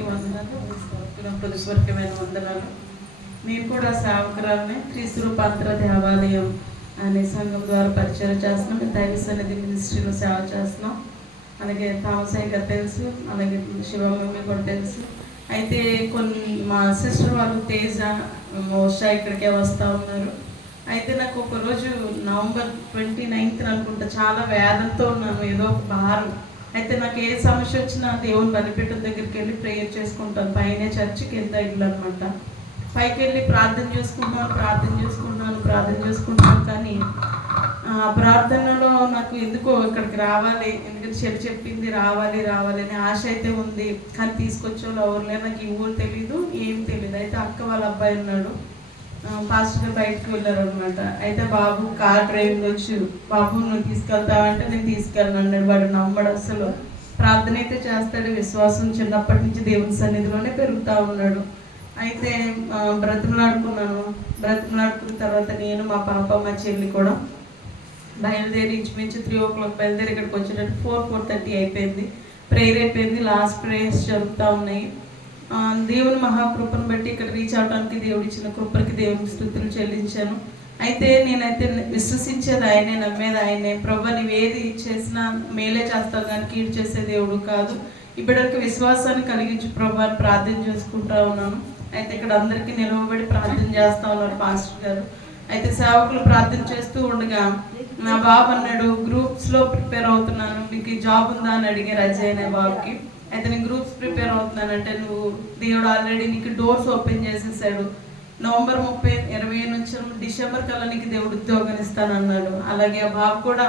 అందరికీ వందనాలు. హృదయపూర్వకమైన వందనాలు. నేను కూడా సేవకురాలని క్రీస్తు రూపాంతర దేవాలయం అనే సంఘం ద్వారా పరిచయం చేస్తున్నాం. మేము దైవ సన్నిధి మినిస్ట్రీలో సేవ చేస్తున్నాం. అలాగే తామసాయి గారు తెలుసు, అలాగే శివమమ్మి కూడా తెలుసు. అయితే కొన్ని మా సిస్టర్ వాళ్ళు తేజ మోషా ఇక్కడికే వస్తూ ఉన్నారు. అయితే నాకు ఒకరోజు నవంబర్ 29th అనుకుంటా చాలా వేదంతో ఉన్నాను, ఏదో ఒక భారం. అయితే నాకు ఏ సమస్య వచ్చినా దేవుని బలిపీఠం దగ్గరికి వెళ్ళి ప్రేయర్ చేసుకుంటాను. పైన చర్చి కింద ఇల్లు అనమాట. పైకి వెళ్ళి ప్రార్థన చేసుకుంటున్నాను. కానీ ప్రార్థనలో నాకు ఎందుకో ఇక్కడికి రావాలి, ఎందుకంటే చెప్పింది రావాలి అని ఆశ అయితే ఉంది. కానీ తీసుకొచ్చేవాళ్ళు ఎవరులే, నాకు ఈ ఊరు తెలీదు, ఏం తెలీదు. అయితే అక్క వాళ్ళ అబ్బాయి ఉన్నాడు, పాస్టర్ బయటకు వెళ్ళారు అనమాట. అయితే బాబు కార్ డ్రైవింగ్ వచ్చి, బాబు నువ్వు తీసుకెళ్తావంటే నేను తీసుకెళ్ళను అన్నాడు. వాడు నమ్మడు అసలు. ప్రార్థన అయితే చేస్తాడు, విశ్వాసం చిన్నప్పటి నుంచి దేవుని సన్నిధిలోనే పెరుగుతూ ఉన్నాడు. అయితే బ్రతిమలాడుకున్న తర్వాత నేను, మా పాప, మా చెల్లి కూడా బయలుదేరి ఇంచుమించు 3 o'clock బయలుదేరి ఇక్కడికి వచ్చేటట్టు 4:30 అయిపోయింది. ప్రేయర్ అయిపోయింది, లాస్ట్ ప్రేయర్స్ జరుగుతూ ఉన్నాయి. దేవుని మహాకృపను బట్టి ఇక్కడ రీచ్ అవడానికి దేవుడు ఇచ్చిన కృపకి దేవునికి స్తుతులు చెల్లించాను. అయితే నేనైతే విశ్వసించేది ఆయనే, నమ్మేది ఆయనే. ప్రభు నువ్వు ఏది చేసినా మేలే చేస్తావు కానీ కీడు చేసే దేవుడు కాదు. ఈ బిడ్డలకు విశ్వాసాన్ని కలిగించి ప్రభు అని ప్రార్థన చేసుకుంటా ఉన్నాను. అయితే ఇక్కడ అందరికీ నిలవబడి ప్రార్థన చేస్తూ ఉన్నారు పాస్టర్ గారు. అయితే సేవకులు ప్రార్థన చేస్తూ ఉండగా నా బాబు అన్నాడు, గ్రూప్స్లో ప్రిపేర్ అవుతున్నాను, మీకు జాబ్ ఉందా అని అడిగారు అజయ్ అనే బాబుకి. అయితే నేను గ్రూప్స్ ప్రిపేర్ అవుతున్నానంటే, నువ్వు దేవుడు ఆల్రెడీ నీకు డోర్స్ ఓపెన్ చేసేసాడు, నవంబర్ 30, 20 నుంచి డిసెంబర్ కల్లా నీకు దేవుడు ఉద్యోగం ఇస్తానన్నాడు. అలాగే ఆ బాబు కూడా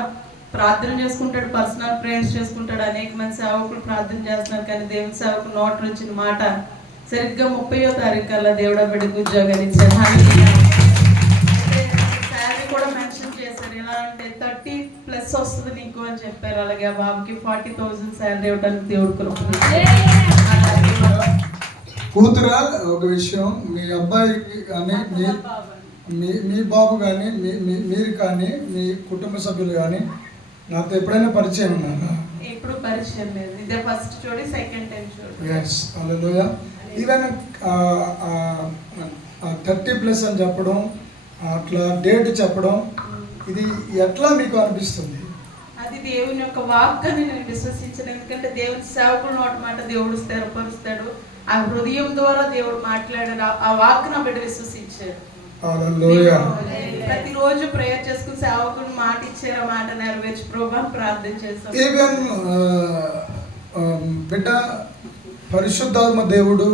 ప్రార్థన చేసుకుంటాడు, పర్సనల్ ప్రేయర్స్ చేసుకుంటాడు. అనేక మంది సేవకులు ప్రార్థన చేస్తున్నారు, కానీ దేవుని సేవకు నోట్లు వచ్చిన మాట సరిగ్గా 30వ తారీఖు కల్లా దేవుడు బిడ్డకు ఉద్యోగాన్ని ఇచ్చాడు. శాలరీ కూడా మెన్షన్ చేశారు, ఎలా అంటే 30+ వస్తుంది నీకు అని చెప్పారు. అలాగే ఆ బాబుకి 40,000 శాలరీ ఇవ్వడానికి దేవుడు కూతురా. ఒక విషయం, మీ అబ్బాయికి కానీ మీ బాబు కానీ మీరు కానీ మీ కుటుంబ సభ్యులు కానీ నాతో ఎప్పుడైనా పరిచయం ఉన్నారా? ఎప్పుడు పరిచయం లేదు, ఇదే ఫస్ట్ చూడి, సెకండ్ టైం చూడు. ఎస్, హల్లెలూయా. ఈవెన్ 30+ అని చెప్పడం, అట్లా డేట్ చెప్పడం, ఇది ఎట్లా మీకు అనిపిస్తుంది? అది దేవుని యొక్క వాక్ అని నేను విశ్వసించను. ఎందుకంటే దేవుని సేవకుల నోటి మాట దేవుడు స్థిరపరుస్తాడు. ఆ హృదయం ద్వారా దేవుడు మాట్లాడాడు, ఆ వాక్ నా బిడ్డ విశ్వసించాడు. ప్రతిరోజు ప్రేయర్ చేసుకుని సేవకుని మాట ఇచ్చారు, ఆ మాట నెరవేర్చి ప్రభు ప్రార్థన చేస్తాం. ఈవెన్ బిడ్డ పరిశుద్ధాత్మ దేవుడు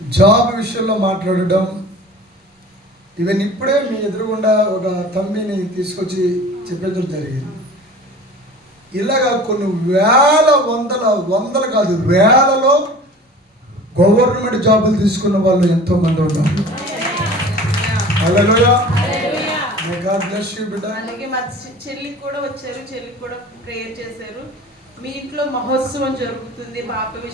జాబ్ విషయంలో మాట్లాడడం, ఈవెన్ ఇప్పుడే మీ ఎదురుగుండా ఒక తమ్మిని తీసుకొచ్చి చెప్పడం జరిగింది. ఇలాగా కొన్ని వందలు కాదు వేలలో గవర్నమెంట్ జాబులు తీసుకున్న వాళ్ళు ఎంతో మంది ఉన్నారు. హల్లెలూయా. మే గాడ్ బ్లెస్ యు బిడ్డ. అలాగే మా చెల్లికి కూడా వచ్చారు, చెల్లికి కూడా ప్రేయర్ చేశారు. మీ ఇంట్లో మహోత్సవం జరుగుతుంది, పాపకు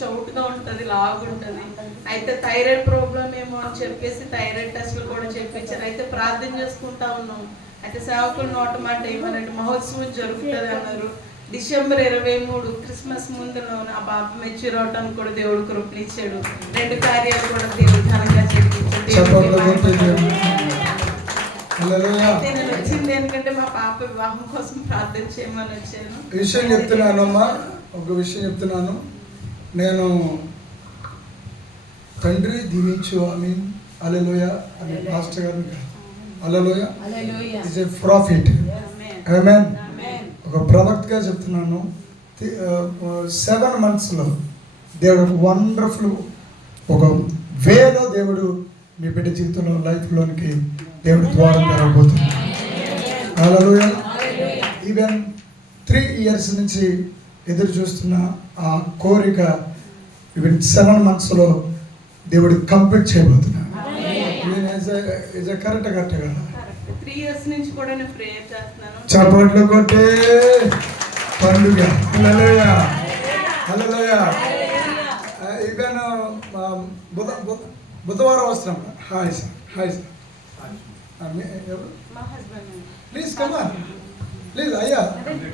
చౌటుగా ఉంటుంది, లాగుంటుంది. అయితే థైరాయిడ్ ప్రాబ్లం ఏమో అని చెప్పేసి థైరాయిడ్ టెస్ట్లు కూడా చెప్పించారు. అయితే ప్రార్థన చేసుకుంటా ఉన్నాం. అయితే సేవకుల నోట మాట ఏమనంటే మహోత్సవం జరుగుతుంది అన్నారు. డిసెంబర్ 23 క్రిస్మస్ ముందులో నా పాప మెచ్యూర్ అవటానికి కూడా దేవుడు కృపనిచ్చాడు. 2 కార్యాలు కూడా దేవుడు ఘనంగా అయితే నేను వచ్చింది ఎందుకంటే మా పాప వివాహం కోసం ప్రార్థన చేయమని వచ్చాను. విషయం చెప్తున్నానమ్మా, ఒక విషయం చెప్తున్నాను. నేను తండ్రి దీవించు ఆమె హల్లెలూయా అనే పాస్టర్ గారిని, హల్లెలూయా ఈజ్ ఎ ప్రాఫిట్, ఆమేన్. ఒక ప్రవక్తగా చెప్తున్నాను. 7 monthsలో దేవుడు ఒక వండర్ఫుల్ ఒక వేలో దేవుడు మీ బిడ్డ జీవితంలో లైఫ్లోనికి దేవుడు ద్వారం జరగబోతుంది. హల్లెలూయా. ఈవెన్ 3 years నుంచి ఎదురు చూస్తున్న ఆ కోరిక ఈవెన్ 7 monthsలో దేవుడు కంప్లీట్ చేయబోతున్నాడు. ఈజ్ కరెక్ట్ కదా? 3 years నుంచి కూడా నేను ప్రేయర్ చేస్తున్నాను. చప్పట్లు కొట్టే పండుగ. హల్లెలూయా, హల్లెలూయా. ఈవెన్ బుధవారం వస్తున్నాం. Hi sir, hi sir. Please come on, please అయ్యా.